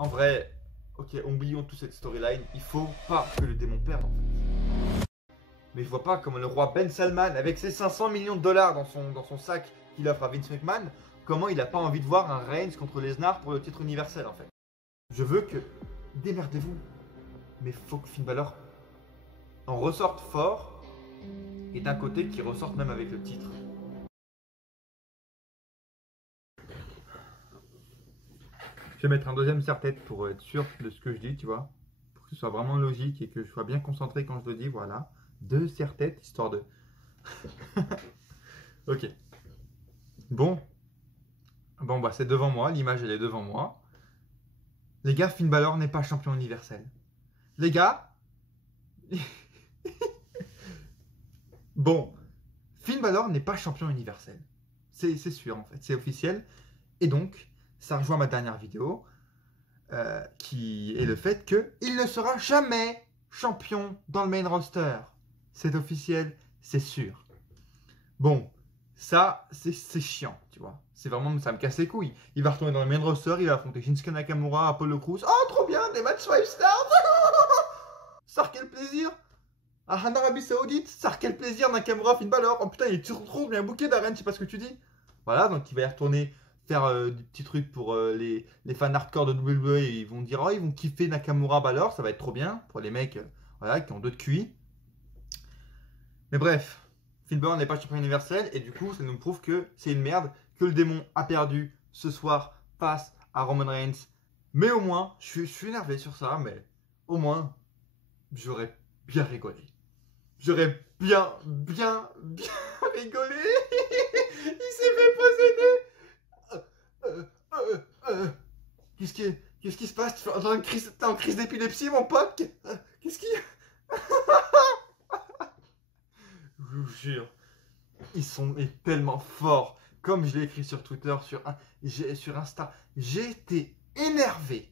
En vrai, ok, oublions toute cette storyline. Il faut pas que le démon perde en fait. Mais je vois pas comment le roi Ben Salman, avec ses 500 millions de dollars dans son sac qu'il offre à Vince McMahon, comment il a pas envie de voir un Reigns contre Lesnar pour le titre universel en fait. Je veux que... Démerdez-vous. Mais faut que Finn Balor en ressorte fort et d'un côté qui ressorte même avec le titre. Je vais mettre un deuxième serre-tête pour être sûr de ce que je dis, tu vois. Pour que ce soit vraiment logique et que je sois bien concentré quand je le dis, voilà. Deux serre-têtes, histoire de... Ok. Bon. Bon, bah c'est devant moi, l'image elle est devant moi. Les gars, Finn Balor n'est pas champion universel. Les gars... Bon. Finn Balor n'est pas champion universel. C'est sûr en fait, c'est officiel. Et donc, ça rejoint ma dernière vidéo. Qui est le fait qu'il ne sera jamais champion dans le main roster. C'est officiel, c'est sûr. Bon, ça, c'est chiant, tu vois. C'est vraiment, ça me casse les couilles. Il va retourner dans le main roster, il va affronter Shinsuke Nakamura, Apollo Crews. Oh, trop bien, des matchs 5 stars. Ça, quel plaisir. Ah, en Arabie Saoudite, ça, quel plaisir, Nakamura, Finn Balor. Oh putain, il tire trop bien bouquet d'arène, je sais pas ce que tu dis. Voilà, donc il va y retourner faire des petits trucs pour les fans hardcore de WWE. Ils vont dire, oh, ils vont kiffer Nakamura Balor, ça va être trop bien pour les mecs voilà, qui ont deux de QI. Mais bref, Finn Balor n'est pas champion universel et du coup, ça nous prouve que c'est une merde, que le démon a perdu ce soir face à Roman Reigns. Mais au moins, je suis énervé sur ça, mais au moins, j'aurais bien rigolé. J'aurais bien rigolé. Il s'est fait posséder. Qu'est-ce qui se passe? T'es en crise d'épilepsie, mon pote? Qu'est-ce qui... Je vous jure, ils sont tellement forts. Comme je l'ai écrit sur Twitter, sur Insta, j'étais énervé.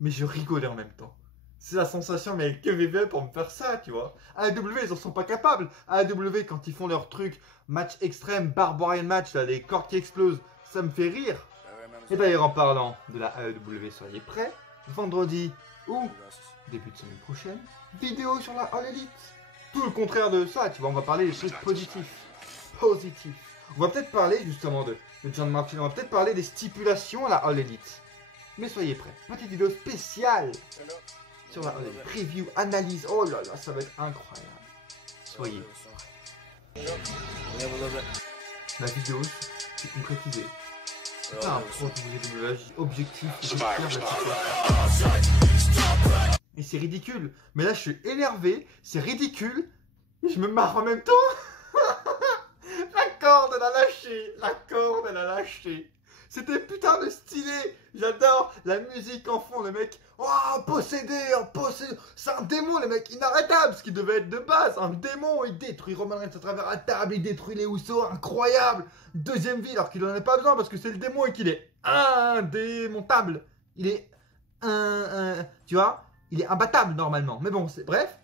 Mais je rigolais en même temps. C'est la sensation, mais que VV pour me faire ça, tu vois. AEW, ils en sont pas capables. AEW, quand ils font leur truc, match extrême, barbarian match, là, les cordes qui explosent, ça me fait rire. Et d'ailleurs, en parlant de la AEW, soyez prêts. Vendredi ou début de semaine prochaine, vidéo sur la All Elite. Tout le contraire de ça, tu vois, on va parler des trucs positifs. On va peut-être parler justement de John Martin, on va peut-être parler des stipulations à la All Elite. Mais soyez prêts, petite vidéo spéciale sur la preview, analyse, oh là là, ça va être incroyable. Soyez prêts. La vidéo, c'est concrétisé. C'est pas un pro WWE objectif, c'est faire la situation. Et c'est ridicule. Mais là, je suis énervé, c'est ridicule, et je me marre en même temps. La corde, elle a lâché. La corde, elle a lâché. C'était putain de stylé. J'adore la musique en fond, le mec. Oh, possédé. C'est un démon, le mec, inarrêtable. Ce qui devait être de base. Un démon, il détruit Roman Reigns à travers la table. Il détruit les Usos, incroyable. Deuxième vie, alors qu'il en a pas besoin parce que c'est le démon et qu'il est indémontable. Il est tu vois, il est imbattable normalement. Mais bon, c'est bref.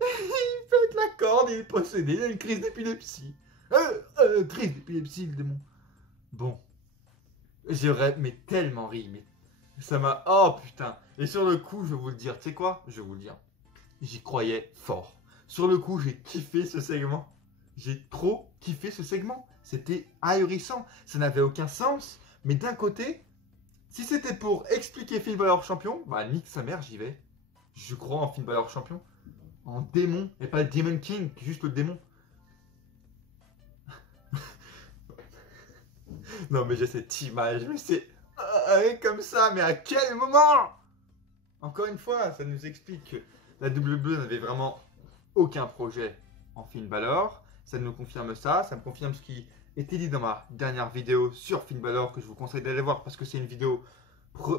Il pète la corde, il est possédé, il a une crise d'épilepsie. Crise d'épilepsie, le démon. Bon. J'aurais mais tellement ri, mais ça m'a... Oh putain. Et sur le coup, je vais vous le dire, tu sais quoi? Je vais vous le dire. J'y croyais fort. Sur le coup, j'ai kiffé ce segment. J'ai trop kiffé ce segment. C'était ahurissant. Ça n'avait aucun sens. Mais d'un côté, si c'était pour expliquer Finn Balor champion, bah nique sa mère, j'y vais. Je crois en Finn Balor champion. En démon. Et pas le Demon King, juste le démon. Non mais j'ai cette image, mais c'est comme ça, mais à quel moment? Encore une fois, ça nous explique que la WWE n'avait vraiment aucun projet en Finn Balor. Ça nous confirme ça, ça me confirme ce qui était dit dans ma dernière vidéo sur Finn Balor que je vous conseille d'aller voir parce que c'est une vidéo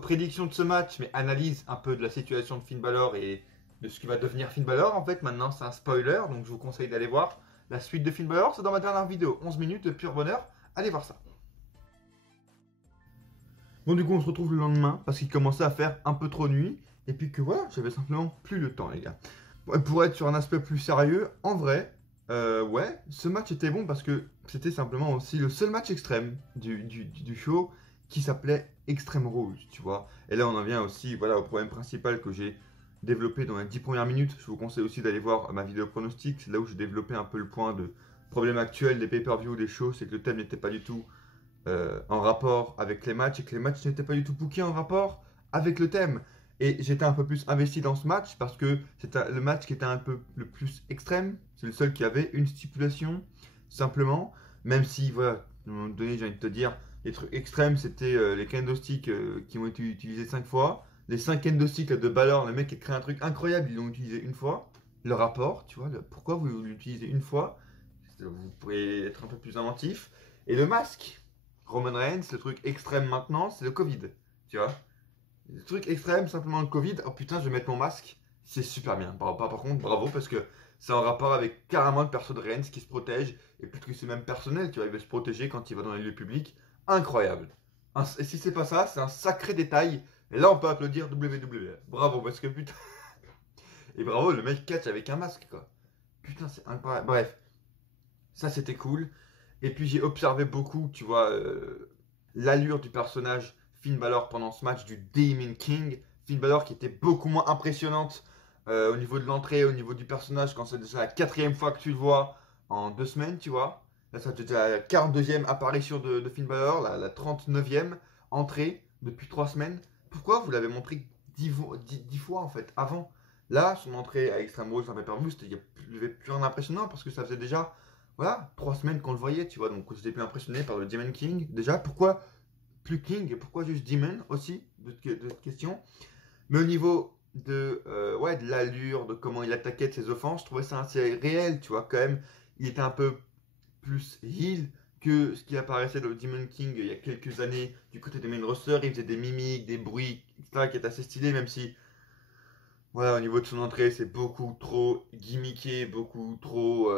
prédiction de ce match, mais analyse un peu de la situation de Finn Balor et de ce qui va devenir Finn Balor. En fait, maintenant c'est un spoiler, donc je vous conseille d'aller voir la suite de Finn Balor. C'est dans ma dernière vidéo, 11 minutes de pur bonheur. Allez voir ça. Bon, du coup, on se retrouve le lendemain parce qu'il commençait à faire un peu trop nuit. Et puis que voilà, j'avais simplement plus le temps, les gars. Bon, pour être sur un aspect plus sérieux, en vrai, ouais, ce match était bon parce que c'était simplement aussi le seul match extrême du show. qui s'appelait Extreme Rules, tu vois. Et là, on en vient aussi, voilà, au problème principal que j'ai développé dans les 10 premières minutes. Je vous conseille aussi d'aller voir ma vidéo pronostic, c'est là où j'ai développé un peu le point de problème actuel des pay-per-view, des shows, c'est que le thème n'était pas du tout en rapport avec les matchs et que les matchs n'étaient pas du tout bookés en rapport avec le thème. Et j'étais un peu plus investi dans ce match parce que c'était le match qui était un peu le plus extrême. C'est le seul qui avait une stipulation, simplement. Même si, voilà, à un moment donné, j'ai envie de te dire, les trucs extrêmes, c'était les candlesticks qui ont été utilisés 5 fois. Les 5 candlesticks de Balor, le mec a créé un truc incroyable, ils l'ont utilisé une fois. Le rapport, tu vois, pourquoi vous l'utilisez une fois? Vous pourriez être un peu plus inventif. Et le masque, Roman Reigns, le truc extrême maintenant, c'est le Covid, tu vois. Le truc extrême, simplement le Covid. Oh putain, je vais mettre mon masque. C'est super bien. Par contre, bravo, parce que c'est en rapport avec carrément le perso de Reigns qui se protège. Et peut-être que c'est même personnel, tu vois, il veut se protéger quand il va dans les lieux publics. Incroyable. Et si c'est pas ça, c'est un sacré détail. Et là, on peut applaudir WWE. Bravo, parce que putain. Et bravo, le mec catch avec un masque, quoi. Putain, c'est incroyable. Bref, ça c'était cool. Et puis j'ai observé beaucoup, tu vois, l'allure du personnage Finn Balor pendant ce match du Demon King. Finn Balor qui était beaucoup moins impressionnante au niveau de l'entrée, au niveau du personnage, quand c'est déjà la 4e fois que tu le vois en 2 semaines, tu vois. Là, c'est déjà la 42e apparition de Finn Balor, la 39e entrée depuis 3 semaines. Pourquoi vous l'avez montré 10 fois en fait, avant? Là, son entrée à Extreme Rules, un pay-per-view, il n'y avait plus rien d'impressionnant parce que ça faisait déjà, voilà, 3 semaines qu'on le voyait, tu vois. Donc j'étais plus impressionné par le Demon King. Déjà, pourquoi plus King et pourquoi juste Demon aussi, de question. Mais au niveau de, ouais, de l'allure, de comment il attaquait de ses offenses, je trouvais ça assez réel, tu vois, quand même. Il était un peu plus heel que ce qui apparaissait dans le Demon King il y a quelques années du côté des main rosters. Il faisait des mimiques, des bruits, etc., qui est assez stylé, même si, voilà, au niveau de son entrée, c'est beaucoup trop gimmické, beaucoup trop,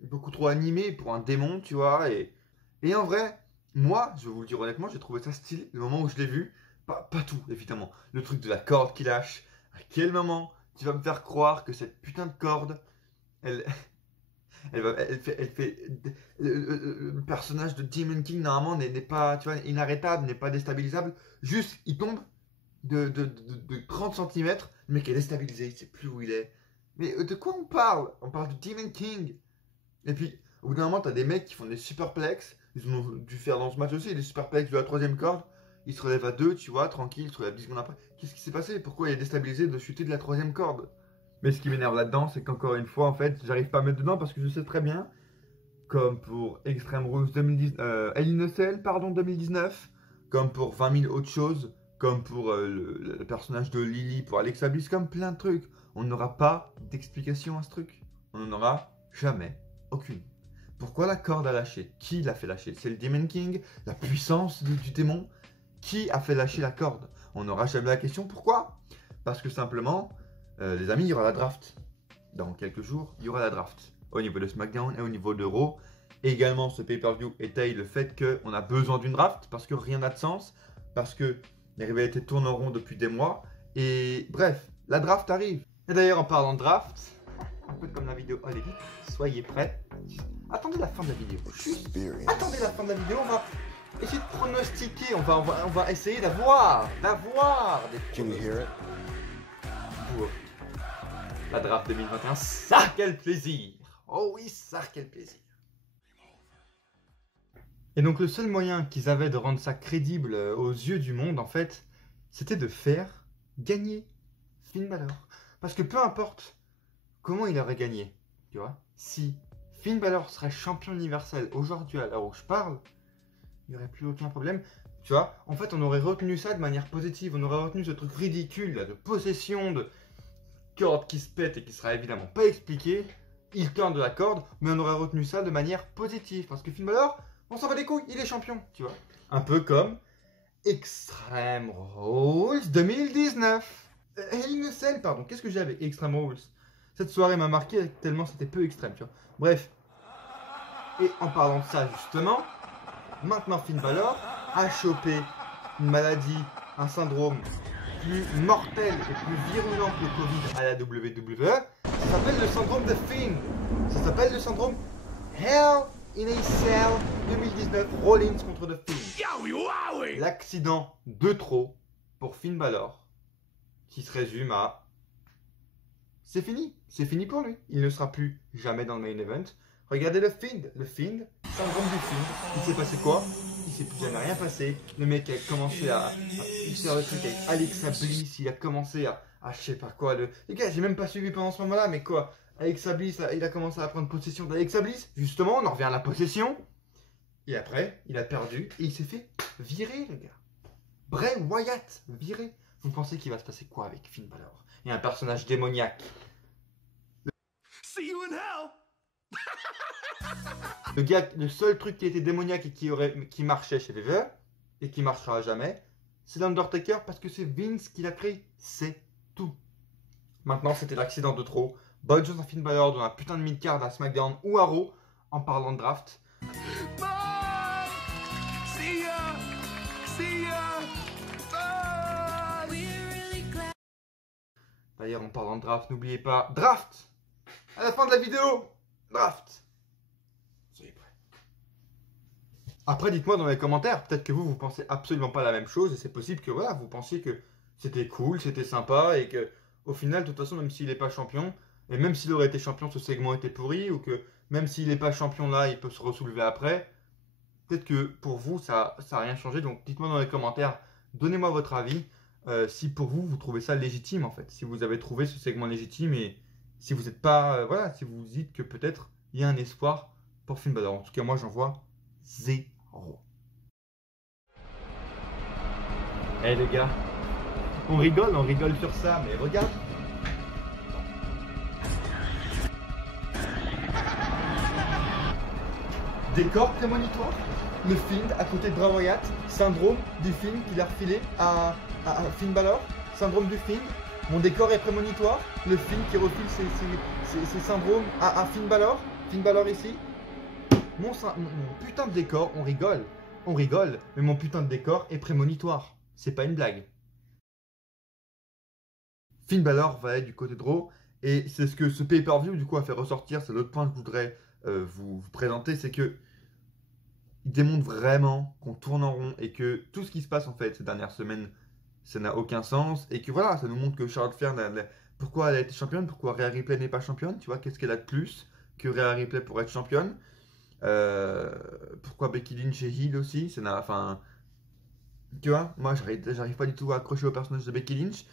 beaucoup trop animé pour un démon, tu vois. Et en vrai, moi, je vais vous le dire honnêtement, j'ai trouvé ça stylé le moment où je l'ai vu. Pas tout, évidemment. Le truc de la corde qui lâche. À quel moment tu vas me faire croire que cette putain de corde, elle, elle fait le personnage de Demon King, normalement, n'est pas, tu vois, inarrêtable, n'est pas déstabilisable. Juste, il tombe de 30 cm, le mec est déstabilisé, il sait plus où il est. Mais de quoi on parle? On parle de Demon King. Et puis, au bout d'un moment, t'as des mecs qui font des superplex. Ils ont dû faire dans ce match aussi des superplex de la 3e corde. Il se relève à 2, tu vois, tranquille, il se relève 10 secondes après. Qu'est-ce qui s'est passé? Pourquoi il est déstabilisé de chuter de la 3e corde? Mais ce qui m'énerve là-dedans, c'est qu'encore une fois, en fait, j'arrive pas à mettre dedans parce que je sais très bien, comme pour Extreme Rules 2010, Hell in a Cell, pardon, 2019, comme pour 20 000 autres choses, comme pour le personnage de Lily pour Alexa Bliss, comme plein de trucs. On n'aura pas d'explication à ce truc. On n'en aura jamais aucune. Pourquoi la corde a lâché? Qui l'a fait lâcher? C'est le Demon King? La puissance du démon? Qui a fait lâcher la corde? On n'aura jamais la question. Pourquoi? Parce que simplement, les amis, il y aura la draft. Dans quelques jours, il y aura la draft. Au niveau de SmackDown et au niveau de Raw. Et également, ce pay-per-view étaye le fait qu'on a besoin d'une draft parce que rien n'a de sens. Parce que les rivalités tournent en rond depuis des mois. Et bref, la draft arrive. Et d'ailleurs, en parlant de draft, un peu comme la vidéo, allez vite, soyez prêts. Attendez la fin de la vidéo. Attendez la fin de la vidéo, on va essayer de pronostiquer, on va essayer d'avoir des... Can you hear it? Pour la draft 2021, ça quel plaisir! Oh oui, ça quel plaisir! Et donc le seul moyen qu'ils avaient de rendre ça crédible aux yeux du monde, en fait, c'était de faire gagner Finn Balor. Parce que peu importe comment il aurait gagné, tu vois, si Finn Balor serait champion universel aujourd'hui à l'heure où je parle, il n'y aurait plus aucun problème. Tu vois, en fait, on aurait retenu ça de manière positive. On aurait retenu ce truc ridicule là, de possession, de corde qui se pète et qui sera évidemment pas expliqué. Il tourne de la corde, mais on aurait retenu ça de manière positive. Parce que Finn Balor, on s'en bat les couilles, il est champion, tu vois. Un peu comme Extreme Rules 2019. Hell in a Cell, pardon. Qu'est-ce que j'ai avec Extreme Rules? Cette soirée m'a marqué tellement c'était peu extrême, tu vois. Bref. Et en parlant de ça, justement, maintenant Finn Balor a chopé une maladie, un syndrome plus mortel et plus virulent que le Covid à la WWE. Ça s'appelle le syndrome de Finn. Ça s'appelle le syndrome Hell in a Cell 2019 Rollins contre The Finn. L'accident de trop pour Finn Balor, qui se résume à... C'est fini pour lui. Il ne sera plus jamais dans le main event. Regardez le Fiend, syndrome du Fiend. Il s'est passé quoi? Il s'est plus jamais rien passé. Le mec a commencé à faire le truc avec Alexa Bliss, il a commencé à je sais pas quoi. Les gars, j'ai même pas suivi pendant ce moment-là, mais quoi? Alexa Bliss, il a commencé à prendre possession d'Alexa Bliss. Justement, on en revient à la possession. Et après, il a perdu et il s'est fait virer, les gars. Bray Wyatt, viré. Vous pensez qu'il va se passer quoi avec Finn Balor? Il y a un personnage démoniaque. See you in hell. Le gars, le seul truc qui était démoniaque et qui marchait chez VVE et qui marchera jamais, c'est l'Undertaker parce que c'est Vince qui l'a créé. C'est tout. Maintenant, c'était l'accident de trop. Bonne chance à Finn Balor dans un putain de mid-card à SmackDown ou à Raw en parlant de draft. Bye. See ya. See ya. Bye. D'ailleurs, en parlant de draft, n'oubliez pas, draft à la fin de la vidéo. Draft. Soyez prêts. Après, dites-moi dans les commentaires, peut-être que vous pensez absolument pas la même chose et c'est possible que voilà, vous pensiez que c'était cool, c'était sympa et que au final, de toute façon, même s'il n'est pas champion, et même s'il aurait été champion, ce segment était pourri, ou que même s'il n'est pas champion là, il peut se ressoulever après. Peut-être que pour vous, ça n'a rien changé. Donc dites-moi dans les commentaires, donnez-moi votre avis, si pour vous, vous trouvez ça légitime en fait. Si vous avez trouvé ce segment légitime et si vous n'êtes pas, voilà, si vous dites que peut-être il y a un espoir pour Finn Balor. En tout cas, moi j'en vois 0. Eh les gars, on rigole sur ça, mais regarde. Décor prémonitoire, le Fiend à côté de Bray Wyatt, syndrome du Fiend qu'il a refilé à Finn Balor, syndrome du Fiend, mon décor est prémonitoire, le Fiend qui refile ses syndromes à Finn Balor ici, mon putain de décor, on rigole, mais mon putain de décor est prémonitoire, c'est pas une blague. Finn Balor va être du côté de Raw, et c'est ce que ce pay-per-view du coup a fait ressortir, c'est l'autre point que je voudrais vous présenter, c'est que il démontre vraiment qu'on tourne en rond et que tout ce qui se passe en fait ces dernières semaines, ça n'a aucun sens et que voilà, ça nous montre que Charlotte Flair, pourquoi elle a été championne, pourquoi Rhea Ripley n'est pas championne, tu vois, qu'est-ce qu'elle a de plus que Rhea Ripley pour être championne, pourquoi Becky Lynch est heel aussi, ça n'a, enfin, tu vois, moi j'arrive pas du tout à accrocher au personnage de Becky Lynch.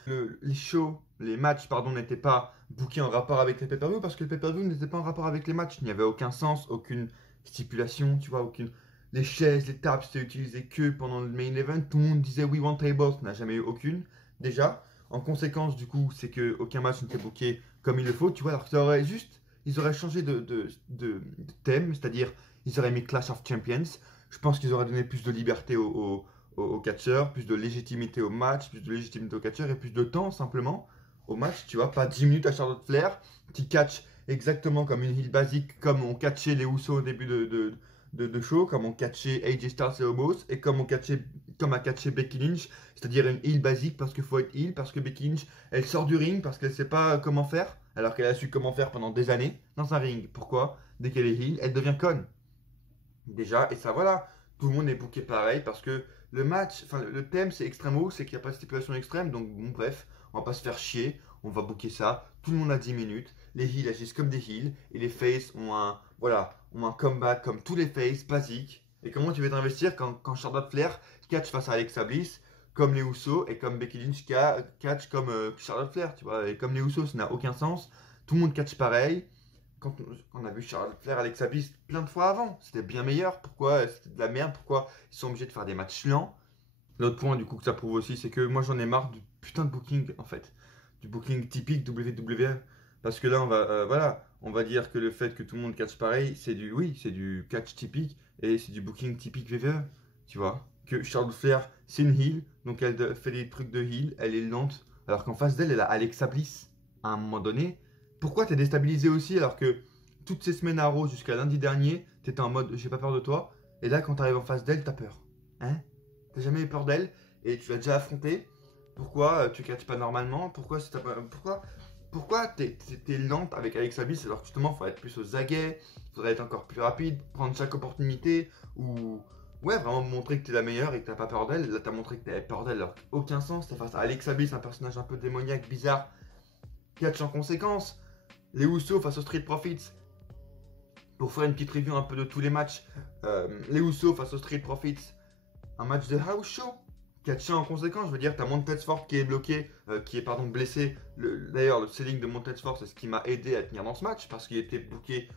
Les matchs, pardon, n'étaient pas bookés en rapport avec les pay-per-view parce que le pay-per-view n'était pas en rapport avec les matchs. Il n'y avait aucun sens, aucune stipulation, tu vois, aucune. Les chaises, les tables, c'était utilisé que pendant le main event. Tout le monde disait we want tables, n'a jamais eu aucune, déjà. En conséquence, du coup, c'est que aucun match n'était booké comme il le faut, tu vois, alors ils auraient changé de thème, c'est-à-dire, ils auraient mis Clash of Champions. Je pense qu'ils auraient donné plus de liberté aux catcheurs, plus de légitimité au match, plus de légitimité aux catcheurs et plus de temps simplement au match, tu vois, pas 10 minutes à Charlotte Flair qui catch exactement comme une heel basique, comme on catchait les Usos au début de show, comme on catchait AJ Styles et Omos, et comme a catché Becky Lynch, c'est-à-dire une heel basique parce qu'il faut être heel, parce que Becky Lynch, elle sort du ring parce qu'elle sait pas comment faire, alors qu'elle a su comment faire pendant des années dans un ring. Pourquoi? Dès qu'elle est heel, elle devient conne. Déjà, et ça voilà, tout le monde est booké pareil parce que le match, enfin le thème c'est Extremo, c'est qu'il n'y a pas de stipulation extrême, donc bon bref, on va pas se faire chier, on va booker ça, tout le monde a 10 minutes, les heels agissent comme des heels, et les faces ont un comeback comme tous les faces basiques. Et comment tu vas t'investir quand Charlotte Flair catch face à Alexa Bliss, comme les Usos, et comme Becky Lynch catch comme Charlotte Flair, tu vois, et comme les Usos, ça n'a aucun sens, tout le monde catch pareil. Quand on a vu Charlotte Flair, Alexa Bliss plein de fois avant, c'était bien meilleur. Pourquoi c'était de la merde? Pourquoi ils sont obligés de faire des matchs lents? L'autre point du coup que ça prouve aussi, c'est que moi j'en ai marre du putain de booking en fait, du booking typique WWE. Parce que là on va dire que le fait que tout le monde catch pareil, c'est du catch typique et c'est du booking typique WWE, tu vois. Que Charlotte Flair, c'est une heel, donc elle fait des trucs de heel, elle est lente, alors qu'en face d'elle, elle a Alexa Bliss. À un moment donné, pourquoi t'es déstabilisé aussi alors que toutes ces semaines à Raw jusqu'à lundi dernier, t'étais en mode j'ai pas peur de toi, et là quand t'arrives en face d'elle, t'as peur. Hein? T'as jamais eu peur d'elle et tu l'as déjà affrontée. Pourquoi tu catches pas normalement? Pourquoi t'es lente avec Alexa Bliss alors que justement il faudrait être plus aux aguets, il faudrait être encore plus rapide, prendre chaque opportunité ou Ouais, vraiment montrer que t'es la meilleure et que t'as pas peur d'elle. Là, t'as montré que t'avais peur d'elle, alors aucun sens. T'es face à Alexa Bliss, un personnage un peu démoniaque, bizarre, catch en conséquence. Les Usos face aux Street Profits. Pour faire une petite review un peu de tous les matchs. Les Usos face aux Street Profits. Un match de house show. Catché en conséquence, je veux dire, t'as Montez-Ford qui est bloqué, qui est pardon blessé. D'ailleurs, le selling de Montez-Ford, c'est ce qui m'a aidé à tenir dans ce match parce qu'il était booké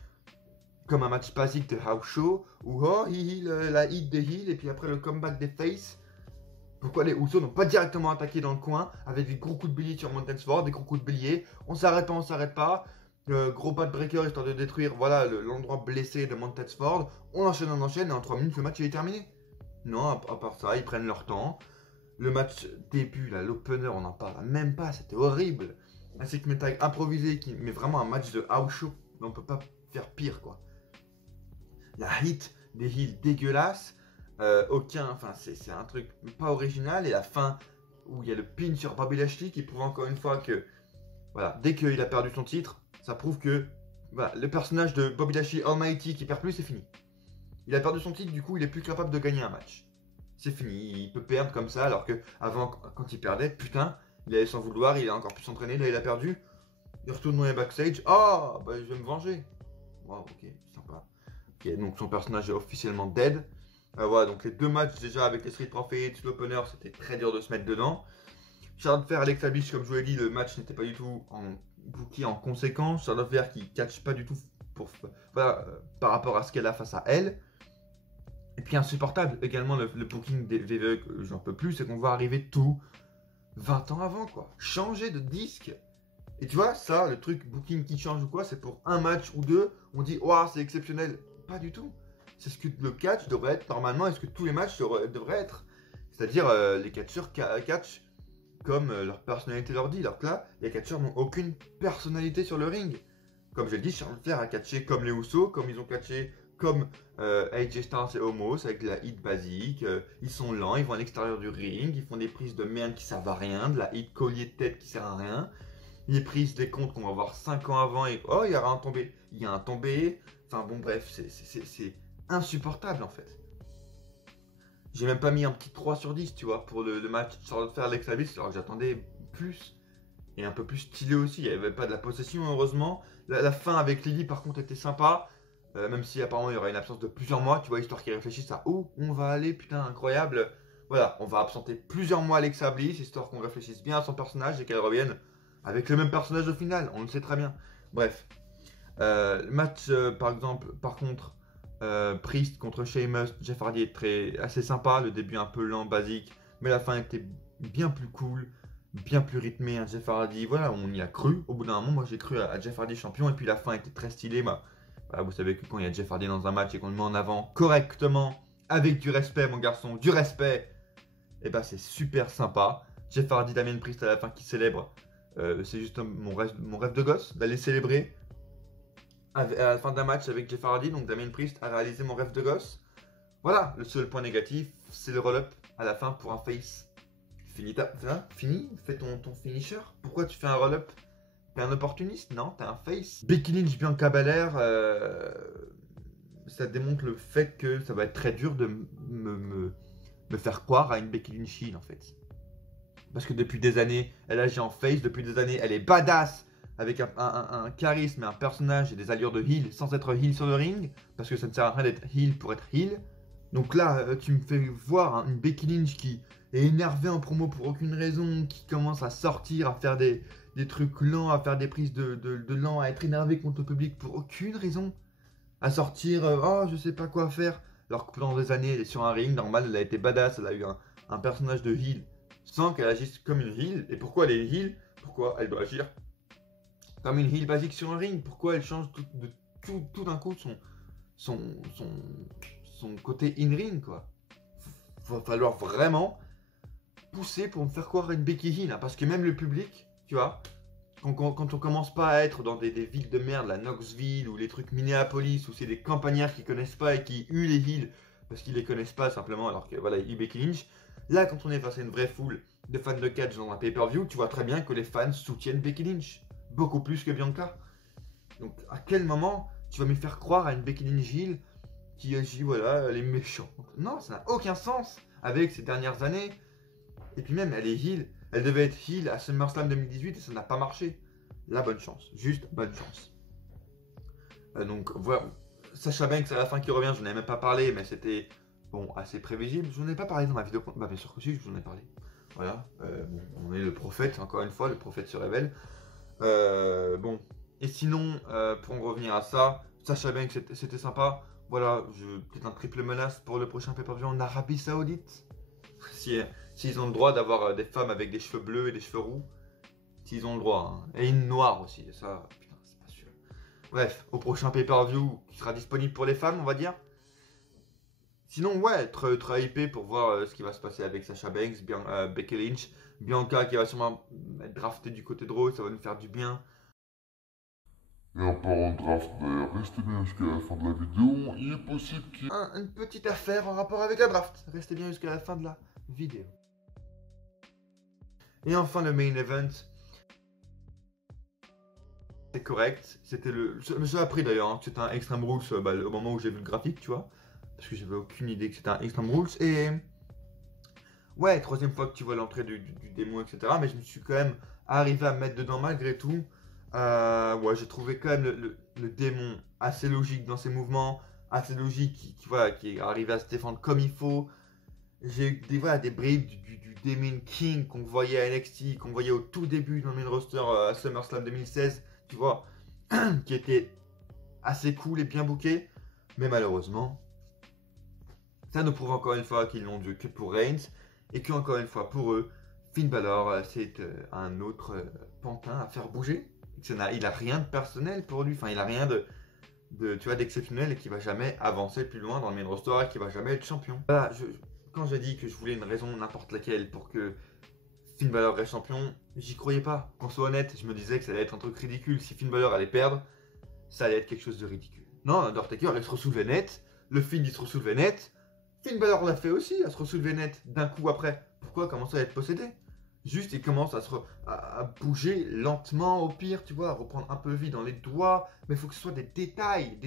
comme un match basique de house show où oh, la hit des heels et puis après le comeback des face. Pourquoi les Usos n'ont pas directement attaqué dans le coin avec des gros coups de bélier sur Montez-Ford, des gros coups de bélier. On s'arrête pas, on s'arrête pas. Gros backbreaker histoire de détruire voilà l'endroit blessé de Montez-Ford. On enchaîne et en 3 minutes le match il est terminé. Non, à part ça, ils prennent leur temps. Le match début, là, l'opener, on n'en parle même pas, c'était horrible. Un segment tag improvisé, mais vraiment un match de house show. On peut pas faire pire, quoi. La hit des heels dégueulasse. Enfin, c'est un truc pas original. Et la fin, où il y a le pin sur Bobby Lashley, qui prouve encore une fois que, voilà, dès qu'il a perdu son titre, ça prouve que, voilà, le personnage de Bobby Lashley Almighty qui perd plus, c'est fini. Il a perdu son titre, du coup, il est plus capable de gagner un match. C'est fini, il peut perdre comme ça, alors que avant, quand il perdait, putain, il allait s'en vouloir, il a encore pu s'entraîner, là il a perdu. Il retourne dans les backstage, ah, bah je vais me venger. Wow, ok, sympa. Ok, donc son personnage est officiellement dead. Voilà, donc les 2 matchs déjà avec les Street Profits, l'opener, c'était très dur de se mettre dedans. Charlotte Flair, Alexa Bliss, comme je vous l'ai dit, le match n'était pas du tout booké en conséquence. Charlotte Flair qui catch pas du tout par rapport à ce qu'elle a face à elle. Et puis insupportable également le booking des VVE que j'en peux plus, c'est qu'on va arriver tout 20 ans avant quoi. Changer de disque. Et tu vois, ça, le truc booking qui change ou quoi, c'est pour un match ou 2, on dit waouh, c'est exceptionnel. Pas du tout. C'est ce que le catch devrait être normalement, est-ce que tous les matchs devraient être. C'est-à-dire les catcheurs catch comme leur personnalité leur dit. Alors que là, les catcheurs n'ont aucune personnalité sur le ring. Comme je l'ai dit, Charlotte Flair a catché comme les Usos, comme ils ont catché comme AJ Styles et Omos avec de la hit basique. Ils sont lents, ils vont à l'extérieur du ring, ils font des prises de merde qui servent à rien, de la hit collier de tête qui sert à rien. Les prises des comptes qu'on va voir 5 ans avant et oh, il y aura un tombé. Il y a un tombé. Enfin bon, bref, c'est insupportable en fait. J'ai même pas mis un petit 3 sur 10, tu vois, pour le match Charlotte Flair Alexa Bliss, alors que j'attendais plus. Et un peu plus stylé aussi, il n'y avait pas de la possession heureusement. La fin avec Lily par contre était sympa. Même si apparemment il y aura une absence de plusieurs mois, tu vois, histoire qu'ils réfléchissent à où on va aller, putain, incroyable. Voilà, on va absenter plusieurs mois Alexa Bliss, histoire qu'on réfléchisse bien à son personnage et qu'elle revienne avec le même personnage au final, on le sait très bien. Bref, le match par exemple, par contre, Priest contre Sheamus, Jeff Hardy est assez sympa, le début un peu lent, basique, mais la fin était bien plus cool, bien plus rythmé, hein, Jeff Hardy, voilà, on y a cru. Au bout d'un moment, moi j'ai cru à Jeff Hardy champion, et puis la fin était très stylée. Bah, voilà, vous savez que quand il y a Jeff Hardy dans un match et qu'on le met en avant correctement, avec du respect, mon garçon, du respect, et bah c'est super sympa. Jeff Hardy, Damien Priest à la fin qui célèbre, c'est juste mon rêve de gosse d'aller célébrer à la fin d'un match avec Jeff Hardy. Donc Damien Priest a réalisé mon rêve de gosse. Voilà, le seul point négatif, c'est le roll-up à la fin pour un face. Fini, fais ton finisher. Pourquoi tu fais un roll-up? T'es un opportuniste? Non, t'es un face. Becky Lynch, Bianca Belair, ça démontre le fait que ça va être très dur de me faire croire à une Becky Lynch heel en fait. Parce que depuis des années, elle agit en face, depuis des années, elle est badass avec un charisme et un personnage et des allures de heel sans être heel sur le ring. Parce que ça ne sert à rien d'être heel pour être heel. Donc là, tu me fais voir une Becky Lynch qui est énervée en promo pour aucune raison, qui commence à sortir, à faire des trucs lents, à faire des prises de lent, à être énervée contre le public pour aucune raison, à sortir, oh je sais pas quoi faire, alors que pendant des années elle est sur un ring, normal, elle a été badass, elle a eu un personnage de heel, sans qu'elle agisse comme une heel. Et pourquoi elle est heel? Pourquoi elle doit agir comme une heel basique sur un ring? Pourquoi elle change tout d'un coup son côté in-ring quoi? Va falloir vraiment pousser pour me faire croire à une Becky Hill, hein, parce que même le public, tu vois, quand on commence pas à être dans des villes de merde, la Knoxville ou les trucs Minneapolis, où c'est des campagnards qui connaissent pas et qui huent les Hills parce qu'ils les connaissent pas simplement, alors que voilà, ils Becky Lynch. Là, quand on est face à une vraie foule de fans de catch dans un pay-per-view, tu vois très bien que les fans soutiennent Becky Lynch, beaucoup plus que Bianca. Donc, à quel moment tu vas me faire croire à une Becky Lynch Hill qui agit, voilà, elle est méchante. Non, ça n'a aucun sens avec ces dernières années. Et puis même, elle est heel. Elle devait être heel à SummerSlam 2018 et ça n'a pas marché. La bonne chance, juste bonne chance. Donc voilà, Sasha Banks à la fin qui revient, je n'en ai même pas parlé, mais c'était bon, assez prévisible. Je n'en ai pas parlé dans ma vidéo. Bah bien sûr que si, je vous en ai parlé. Voilà, bon, on est le prophète, encore une fois, le prophète se révèle. Bon, et sinon, pour en revenir à ça, Sasha Banks c'était sympa. Voilà, peut-être un triple menace pour le prochain pay-per-view en Arabie Saoudite. S'ils ont le droit d'avoir des femmes avec des cheveux bleus et des cheveux roux. S'ils ont le droit, hein. Et une noire aussi, ça, putain, c'est pas sûr. Bref, au prochain pay-per-view qui sera disponible pour les femmes, on va dire. Sinon, ouais, très hypé pour voir ce qui va se passer avec Sasha Banks, Becky Lynch, Bianca qui va sûrement être draftée du côté de Raw, ça va nous faire du bien. Et en parlant de draft, d'ailleurs, restez bien jusqu'à la fin de la vidéo, il est possible qu'il y ait Une petite affaire en rapport avec la draft. Restez bien jusqu'à la fin de la vidéo. Et enfin, le main event. C'est correct. C'était j'ai appris d'ailleurs hein, que c'était un Extreme Rules au moment où j'ai vu le graphique, tu vois. Parce que j'avais aucune idée que c'était un Extreme Rules. Et ouais, troisième fois que tu vois l'entrée du démon, etc. Mais je me suis quand même arrivé à me mettre dedans malgré tout. Ouais, j'ai trouvé quand même le démon assez logique dans ses mouvements, assez logique, qui est arrivé à se défendre comme il faut. J'ai eu des bribes du Demon King qu'on voyait à NXT, qu'on voyait au tout début dans le main roster à SummerSlam 2016, tu vois, qui était assez cool et bien booké. Mais malheureusement, ça nous prouve encore une fois qu'ils n'ont Dieu que pour Reigns et qu'encore une fois pour eux, Finn Balor c'est un autre pantin à faire bouger. Il a rien de personnel pour lui, enfin il a rien tu vois, d'exceptionnel et qui va jamais avancer plus loin dans le main roster et qui va jamais être champion. Voilà, quand j'ai dit que je voulais une raison n'importe laquelle pour que Finn Balor reste champion, j'y croyais pas. Qu'on soit honnête, je me disais que ça allait être un truc ridicule. Si Finn Balor allait perdre, ça allait être quelque chose de ridicule. Non, Undertaker il se ressoulevait net, le Finn il se ressoulevait net, Finn Balor l'a fait aussi, à se ressoulever net d'un coup après. Pourquoi commencer à être possédé? Juste, il commence à bouger lentement au pire, tu vois, à reprendre un peu vie dans les doigts. Mais il faut que ce soit des détails.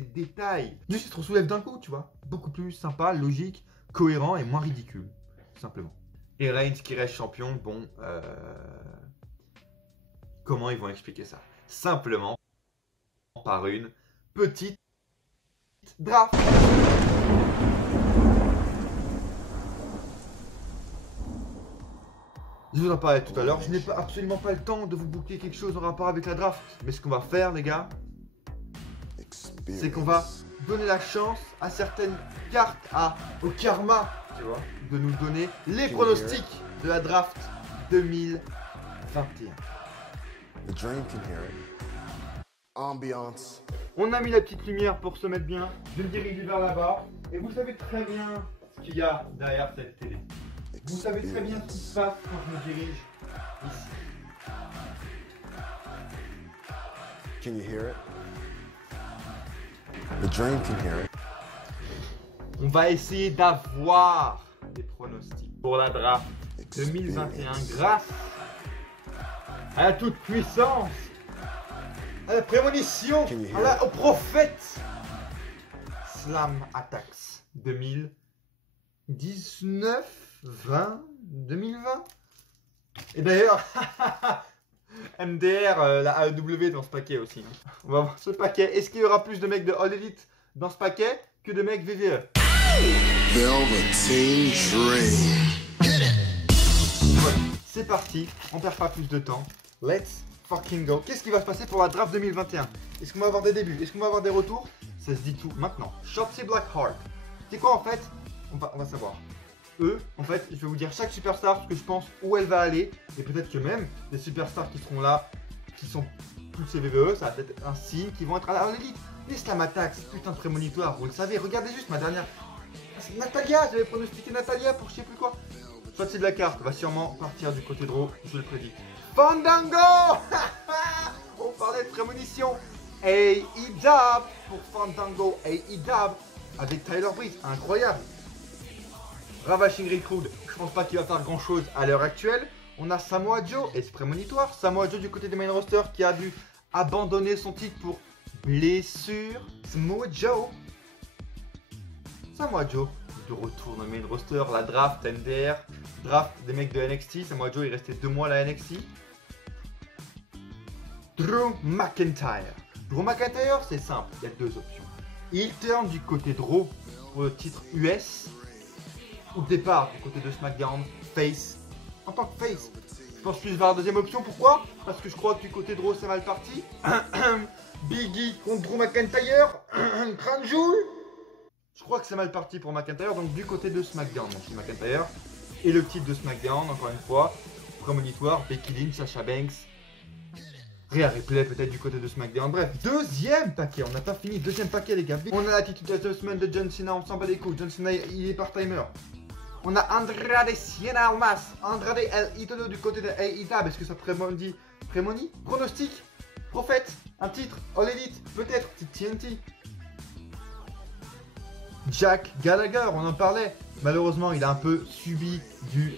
Juste, il se soulève d'un coup, tu vois. Beaucoup plus sympa, logique, cohérent et moins ridicule, tout simplement. Et Reigns qui reste champion, bon, comment ils vont expliquer ça? Simplement par une petite draft. Je vous en parlais tout à l'heure, je n'ai absolument pas le temps de vous booker quelque chose en rapport avec la draft. Mais ce qu'on va faire, les gars, c'est qu'on va donner la chance à certaines cartes, au karma, tu vois, de nous donner les pronostics de la draft 2021. The dream can hear it. Ambiance. On a mis la petite lumière pour se mettre bien. Je me dirige vers là-bas. Et vous savez très bien ce qu'il y a derrière cette télé. Vous savez très bien ce qui se passe quand je me dirige ici. Can you hear it? The dream can hear it. On va essayer d'avoir des pronostics pour la draft 2021 grâce à la toute puissance, à la prémonition, au prophète Slam Attacks 2019. 2020. Et d'ailleurs, MDR, la AEW dans ce paquet aussi. Hein. On va voir ce paquet. Est-ce qu'il y aura plus de mecs de All Elite dans ce paquet que de mecs VVE? Velveteen Dream. Ouais, c'est parti. On perd pas plus de temps. Let's fucking go. Qu'est-ce qui va se passer pour la draft 2021? Est-ce qu'on va avoir des débuts? Est-ce qu'on va avoir des retours? Ça se dit tout maintenant. Shotzi Blackheart. C'est quoi en fait? On va savoir. En fait, je vais vous dire chaque superstar, parce que je pense où elle va aller, et peut-être que même des superstars qui seront là, qui sont tous ces VVE, ça va peut-être un signe qui vont être à l'élite. Les Slam Attacks, putain de prémonitoire, vous le savez, regardez juste ma dernière. C'est Natalia, j'avais pronostiqué Natalia pour je sais plus quoi. Soit de la carte, va sûrement partir du côté de Raw, je le prédis. Fandango. On parlait de prémonition. AEW pour Fandango, AEW avec Tyler Breeze, incroyable. Ravashing Recruit, je pense pas qu'il va faire grand chose à l'heure actuelle. On a Samoa Joe, et c'est prémonitoire. Samoa Joe du côté des main roster qui a dû abandonner son titre pour blessure. Samoa Joe. Samoa Joe, de retour dans le main roster, la draft NDR, draft des mecs de NXT. Samoa Joe, il restait 2 mois à la NXT. Drew McIntyre. Drew McIntyre, c'est simple, il y a 2 options. Il turn du côté de Raw pour le titre US, ou départ du côté de SmackDown, face. En tant que face, je pense plus vers la deuxième option. Pourquoi? Parce que je crois que du côté de Raw, c'est mal parti. Biggie contre Drew McIntyre. Crown Jewel. Je crois que c'est mal parti pour McIntyre, donc du côté de SmackDown, mon petit McIntyre. Et le titre de SmackDown, encore une fois, prémonitoire, Becky Lynch, Sasha Banks. Rhea Ripley peut-être du côté de SmackDown. Bref, deuxième paquet, on n'a pas fini, deuxième paquet les gars. On a l'attitude adjustment de John Cena, on s'en bat les couilles. John Cena, il est part-timer. On a Andrade Cien Almas, Andrade El Idolo du côté de AEW. Est-ce que ça prémonit? Pronostic? Prophète? Un titre? All Elite? Peut-être? TNT? Jack Gallagher, on en parlait. Malheureusement, il a un peu subi du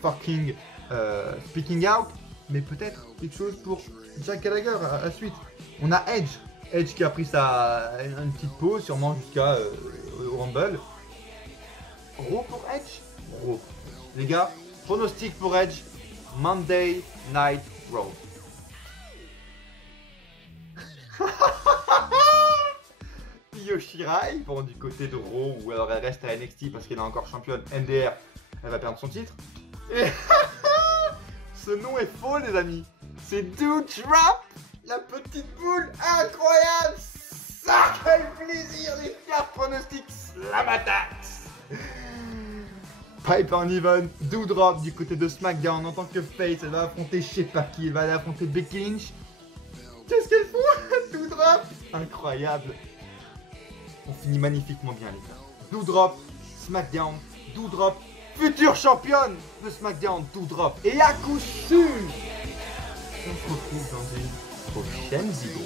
fucking speaking out. Mais peut-être quelque chose pour Jack Gallagher à la suite. On a Edge. Edge qui a pris une petite pause, sûrement jusqu'à au Rumble. Raw pour Edge? Raw. Les gars, pronostic pour Edge. Monday Night Raw. Io Shirai, bon, du côté de Raw, ou alors elle reste à NXT parce qu'elle est encore championne NDR, elle va perdre son titre. Et ce nom est faux les amis, c'est Doudrop, la petite boule incroyable. Ça, quel plaisir de faire pronostics, la matate. Pipe en even, Doudrop du côté de SmackDown en tant que face, elle va affronter je sais pas qui, elle va aller affronter Becky Lynch. Qu'est-ce qu'elle fout, Doudrop, incroyable. On finit magnifiquement bien les gars. Doudrop, SmackDown, Doudrop, future championne de SmackDown, Doudrop. Et à coup sûr, on se retrouve dans une prochaine vidéo.